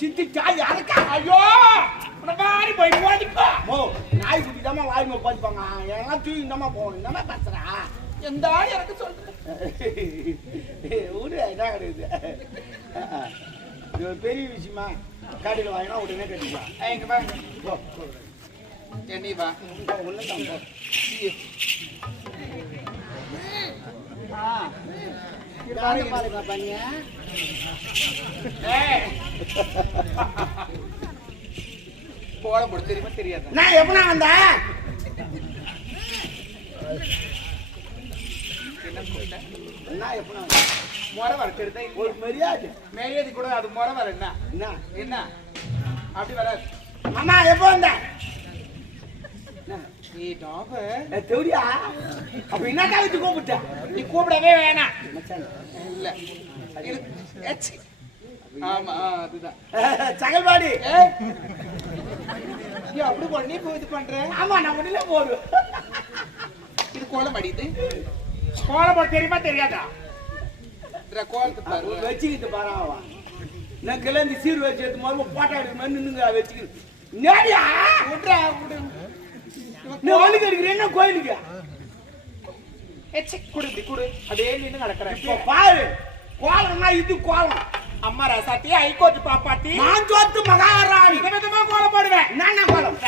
சித்தி ஜாலி அறக்கா ஐயோ மாதிரி போய் போதிப்பா ஓ நாய் குட்டி தாம்மா வாய்மை போதிப்பாங்க எல்லாம் தூக்கி தாம்மா போகணும் என்னமா பேசுறா எந்த ஆள் எனக்கு சொல்றேன் ஊரு இதான் கிடையாது இது ஒரு பெரிய விஷயமா காடியில் வாங்கினா உடனே கட்டிக்கலாம் எங்க வாங்க என்னி வா உள்ள தான் பாருங்க பண்ணியா போட போடு தெரியுமா தெரியாது நான் எப்ப நான் வந்தேன் என்ன எப்ப நான் முறை வர ஒரு மரியாதை கூட அது முறை வர என்ன என்ன அப்படி வராது அம்மா எப்ப வந்த நீ டாப தெரியா அப்ப என்ன காலத்து கூப்பிட்ட நீ கூப்பிடவே வேணாம் இல்ல ஆமா அதுதான் சகல்பாடி நீ அப்படி போட நீ போய் இது பண்ற ஆமா நான் உடனே போடு இது கோலம் அடிது கோலம் போட தெரியுமா தெரியாதா கோலத்தை பாரு வச்சுக்கிட்டு பாராவா நான் கிளம்பி சீர் வச்சு எடுத்து மாதிரி போட்டோ எடுக்க நின்னுங்க வச்சுக்கிட்டு நேரியா விட்றா விடு நீ ஒழுங்கு எடுக்கிறேன் கோயிலுக்கு குடு குடு அதே நின்று நடக்கிறேன் இப்போ பாரு கோலம்னா இது கோலம் அம்மா ரசாத்தி ஹைகோர்ட் பாப்பாத்தி நான் ஜோத்து மகாராணி விதவிதமா கோலம் போடுவேன் என்ன கோலம்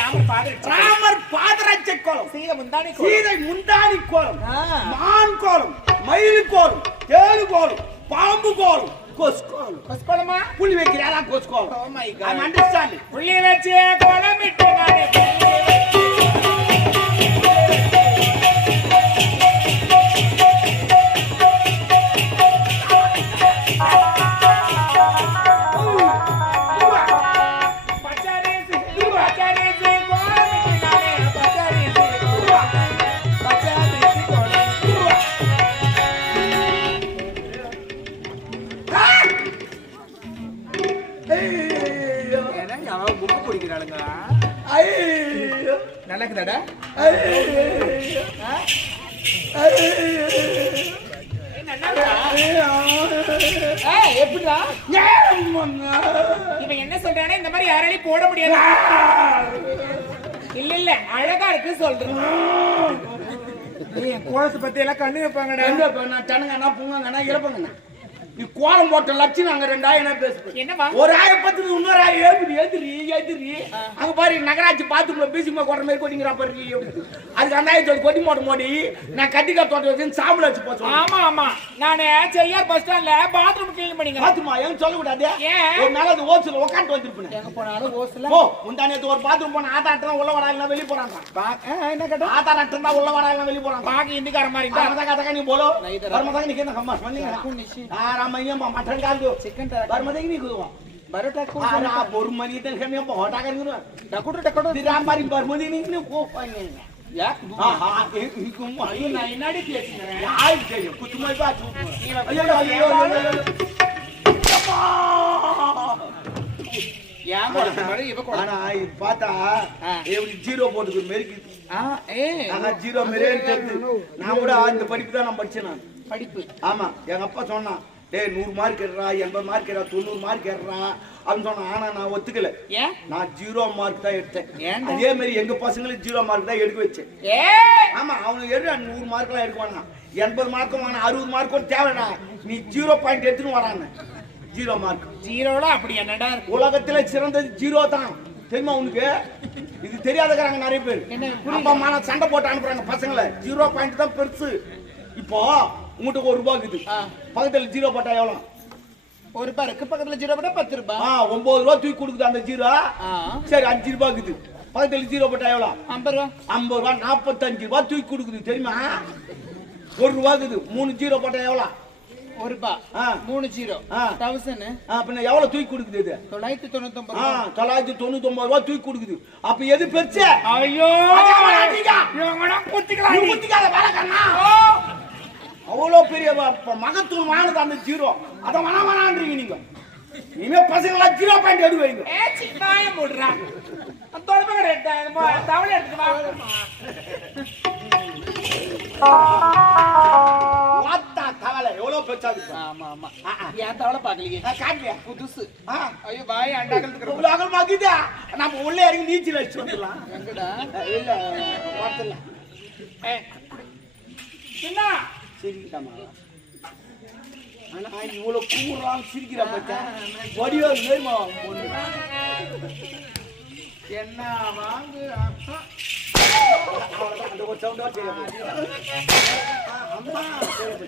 ராமர் பாதரட்சை கோலம் சீதை முந்தானி கோலம் மான் கோலம் மயில் கோலம் தேடு கோலம் பாம்பு கோலம் கோலமா புள்ளி வைக்கிறாளா கோலம் oh my God I understand புள்ளி வச்சு கோலம் இட்டு நானே நல்லா இருக்குதாடா எப்படிடா இவன் என்ன சொல்றானே இந்த மாதிரி யாராலையும் போட முடியாது இல்ல இல்ல அழகா இருக்கு சொல்றேன் கோலத்தை பத்தி எல்லாம் கண்ணு வைப்பாங்கடா நான் தனங்கண்ணா பூங்கண்ணா இறப்பங்கண்ணா நீ கோலம் போட்ட லட்சம் அங்க 2000 பேசுறேன் என்னவா ஒரு 1000 பத்து இன்னொரு 1000 எதிரி அங்க பாரு நகராட்சி பாத்ரூம்ல பீசிமா கொற மாதிரி கொட்டிங்கறா பாரு அதுக்கு அந்த கொட்டி மோடி நான் கட்டிக்கா தோட்ட வச்சு சாம்பல் வச்சு போச்சோம் ஆமா ஆமா நானே செய்யார் பஸ் ஸ்டாண்ட்ல பாத்ரூம் க்ளீன் பண்ணீங்க பாத்ரூமா ஏன் சொல்ல கூடாது ஒரு நாள் அது ஓஸ்ல உட்கார்ந்து வந்திருப்பேன் எங்க போனாலும் ஓஸ்ல ஓ முந்தானே ஒரு பாத்ரூம் போனா ஆதாரட்டா உள்ள வராயில வெளிய போறாங்க என்ன கேட்ட ஆதாரட்டா உள்ள வராயில வெளிய போறாங்க பாக்கி இந்திக்கார மாதிரி கதக நீ போலோ பரமதக நீ கேன கம்மா பண்ணீங்க मैं मटन डाल दो चिकन बरमदे नहीं कुदवा बरोटा को आ बोरमनी तन हम बहुत आकर नु टकोटो दिराम मारी बरमदे नहीं को पानी या हां हां इनको मारी नहीं नाडी केस यार चाहिए कुछ मैं बात या बोल मारे ये को انا पाता ये जीरो போடுது மெரிக்கு ஆனா ஜீரோ மெரே நான் கூட அந்த படிப்பு தான் நான் படிச்சேன் படிப்பு ஆமா எங்க அப்பா சொன்னா டேய் 100 மார்க் எடுறா 80 மார்க் எடுறா 90 மார்க் எடுறா அப்படி சொன்னா ஆனா நான் ஒத்துக்கல ஏன் நான் 0 மார்க் தான் எடுத்தேன் அதே மாதிரி எங்க பசங்களுக்கு 0 மார்க் தான் எடுக்க வச்சேன் ஆமா அவனுக்கு எடுற 100 மார்க்லாம் எடுக்குவானா 80 மார்க்கும் வாங்க 60 மார்க்கும் தேவைடா நீ 0 பாயிண்ட் எடுத்துன்னு வரானே 0 மார்க் ஜீரோல அப்படி என்னடா உலகத்துல சிறந்தது 0 தான் தெரியுமா உனக்கு இது தெரியாதக்கறாங்க நிறைய பேர் அப்பா அம்மா சண்டை போட்டு அனுப்புறாங்க பசங்களை 0 பாயிண்ட் தான் பெருசு இப்போ உங்ககிட்ட 1 ரூபாய் இருக்குது பக்கத்துல 0 போட்டா எவ்வளவு 1 ரூபாய் இருக்கு பக்கத்துல 0 போட்டா 10 ரூபாய் 9 ரூபாய் தூக்கி கொடுக்குது அந்த 0 சரி 5 ரூபாய் இருக்குது பக்கத்துல 0 போட்டா எவ்வளவு 50 ரூபாய் 45 ரூபாய் தூக்கி கொடுக்குது தெரியுமா 1 ரூபாய் இருக்குது 3 0 போட்டா எவ்வளவு 1 ரூபாய் 3 0 1000 அப்ப எவ்வளவு தூக்கி கொடுக்குது இது 999 ரூபாய் தூக்கி கொடுக்குது அப்ப எது பெருசு ஐயோ இவங்கடா குத்திக்கலாம் வேலை கண்ணா அவ்வளோ பெரிய மகத்துவமானது அந்த 0 அத வேணான்றீங்க நீங்க இனிமே பசங்களா 0 பாயிண்ட் எடுக்க வைங்க சின்னாய மூடுறா தொலைப கடை தவளை எடுத்து வா வாத்தா தவளை எவ்வளோ பெருசாது. ஆமா ஆமா. ஏன் தவளை பாக்கலையே? காட்டுறியா? புதுசு. ஐயோ வாய் அண்டாகல் அகலமாக்குதா? நம்ம உள்ளே இறங்கி நீச்சல் அடிச்சு வந்துடலாம். எங்கடா? இல்ல பார்த்தல. என்ன? சரிக்கிட்டாமா. ஆனா இவ்வளவு கூறான் சிரிக்கிற பச்சா. வடிவா வேணுமா பொண்ணு. என்ன வாங்கு அந்த ஒரு சவுண்டா கேக்குது. அம்மா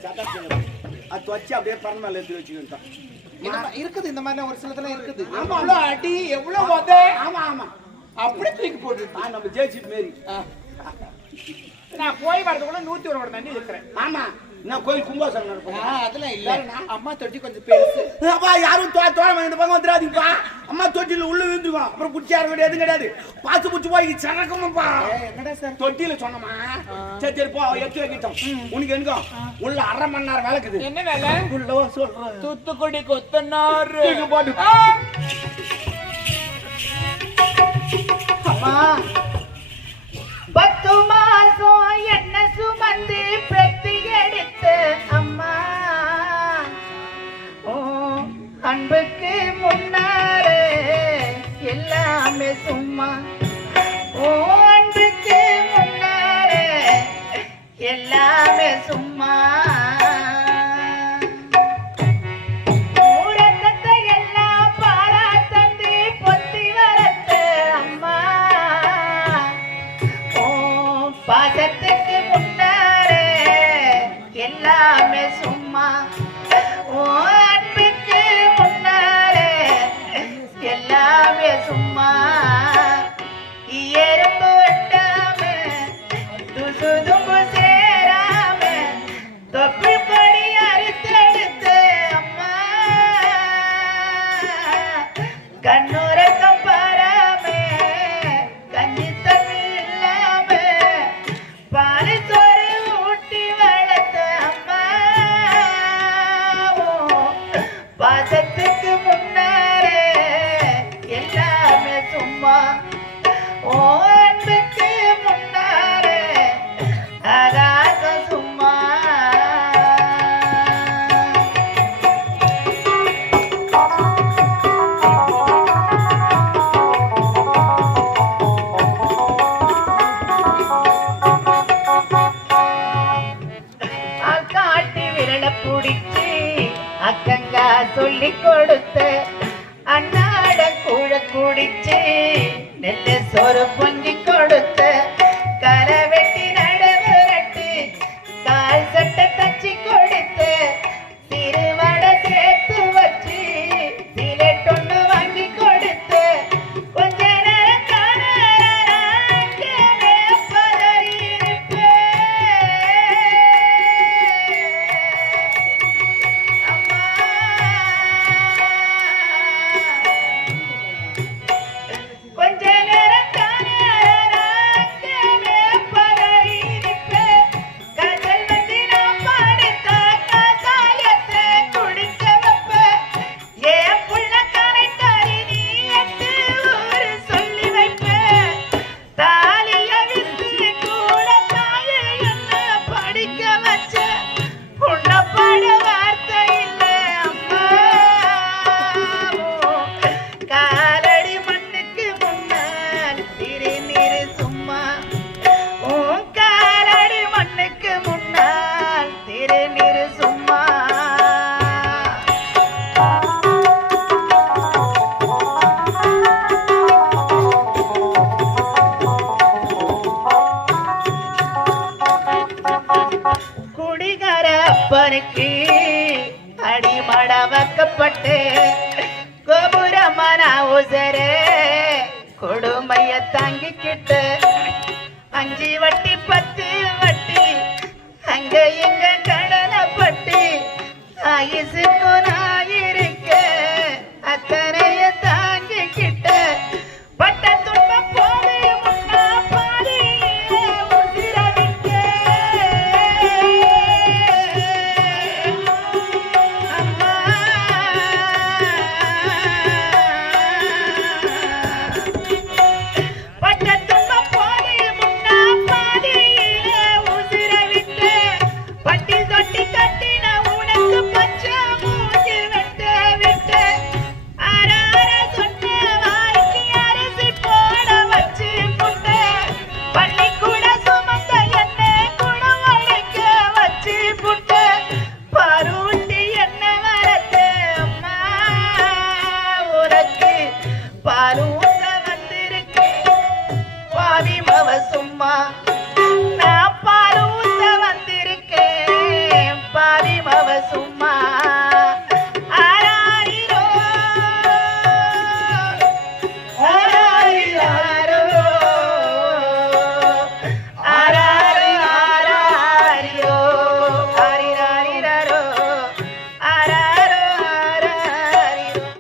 சத்தம் கேக்குது. அது தொச்சி அப்படியே பறந்து மேல எடுத்து வச்சுக்கிட்டான். இருக்குது இந்த மாதிரி ஒரு சிலதெல்லாம் இருக்குது. ஆமா எவ்வளவு அடி எவ்வளவு உதை. ஆமா ஆமா அப்படியே தூக்கி போட்டு நம்ம ஜேசி மாரி. நான் போய் வரதுக்குள்ள 101 தண்ணி இருக்கிறேன். ஆமா நான் கோயில் கும்பாசனம் நடக்கும். அதெல்லாம் இல்ல. அம்மா தொட்டி கொஞ்சம் பெருசு. அப்பா யாரும் தோழமை இந்த பக்கம் வந்துடாதீங்கப்பா. அம்மா தொட்டில உள்ள விழுந்துருவோம். அப்புறம் குச்சி யாரும் கிடையாது கிடையாது. பாத்து புடிச்சு போய் சரக்கமாப்பா. என்னடா சார் தொட்டில சொன்னமா? சரி சரி போ எட்டு வைக்கிட்டோம். உனக்கு எங்க உள்ள 1/2 மணி நேரம் வேலைக்குது. என்ன வேலை? உள்ள சொல்றேன். தூத்துக்குடி கொத்தனாரு. இங்க போடு. அம்மா 10 மாசம் என்ன சுமந்து பெத்து எடுத்த அம்மா ஓ அன்புக்கு முன்னாரே எல்லாமே சும்மா ஓ அன்புக்கு முன்னாரே எல்லாமே சும்மா பாசத்துக்கு முன்னாரே எல்லாமே சும்மா ஓ அன்புக்கு முன்னாரே எல்லாமே சும்மா எறும்பு வெட்டாம துசு தும்பு சேராம தொப்பி படி அறுத்தெடுத்து அம்மா கண்ணுறக்கம் பாராம கஞ்சி தண்ணி இல்லாம பாலி சோறு ஊட்டி வளர்த்த அம்மா பாசத்துக்கு முன்னாரே எல்லாமே சும்மா ஓ அன்புக்கு முன்னாரே ஆகாசம் சும்மா காட்டி விரல புடிச்சு அக்கங்கா சொல்லி கொடுத்த அண்ணாட கூழ குடிச்சு நெல்லு சோறு பொங்கி கொடுத்த கரை வெட்டி நடவுரட்டு கால் சட்டை தச்சு கொடுத்த திருவடை சேர்த்து வச்சு சிலேட் ஒண்ணு வாங்கி கொடுத்த கொஞ்ச நேரம் காணவே பதறி கொஞ்ச நேரம் காதல் வந்து நான் பாடித்த காசாயத்தை குடிக்க வைப்ப ஏன் புள்ள கரைக்காரி நீ எட்டு ஊரு சொல்லி வைப்ப தாலிய வித்து கூட தாய என்ன படிக்க வச்ச உன்ன பாட வார்த்தை இல்ல அம்மா காலடி மண்ணுக்கு முன்னால் திருநீரு சும்மா உன் காலடி மண்ணுக்கு முன்னால் திருநீரு சும்மா குடிகார அப்பனுக்கு அடிமட வைக்கப்பட்டு கோபுரமான உசரே கொடுமைய தாங்கிக்கிட்டு 5 வட்டி 10 வட்டி அங்க இங்க கடலை பட்டி ஆயுசு